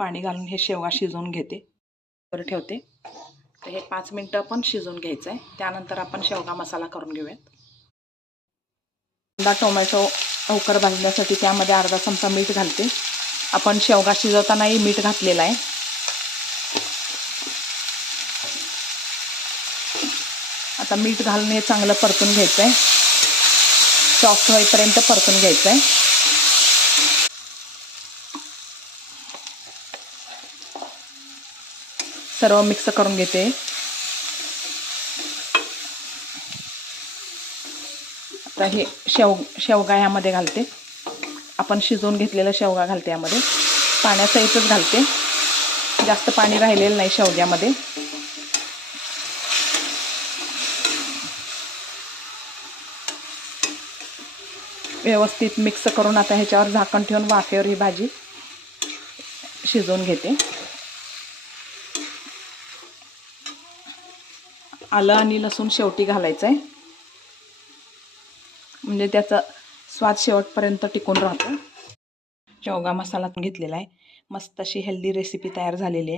पाणी घालून हे शेवगा शिजवून घेते. बरं ठेवते. तर हे 5 मिनटं पण शिजवून घ्यायचं आहे. त्यानंतर आपण शेवगा मसाला करून घेऊयात. कांदा टोमॅटो लवकर भाजण्यासाठी त्यामध्ये अर्धा चमचा मीठ घालते. आपण शेवगा शिजवतानाही मीठ घातलेलं आहे. आता मीठ घालून हे चांगलं परतून घ्यायचं आहे. सॉफ्ट होईपर्यंत परतून घ्यायचं आहे. सर्व मिक्स करून घेते. आता हे शेवगा ह्यामध्ये घालते. आपण शिजवून घेतलेलं शेवगा घालते. यामध्ये पाण्यासहितच घालते. जास्त पाणी राहिलेलं नाही शेवग्यामध्ये. व्यवस्थित मिक्स करून आता ह्याच्यावर झाकण ठेवून वाफेवर ही भाजी शिजवून घेते. आलं आणि लसूण शेवटी घालायचं आहे, म्हणजे त्याचा स्वाद शेवटपर्यंत टिकून राहतो. शेवगा मसाला घेतलेला आहे. मस्त अशी हेल्दी रेसिपी तयार झालेली आहे.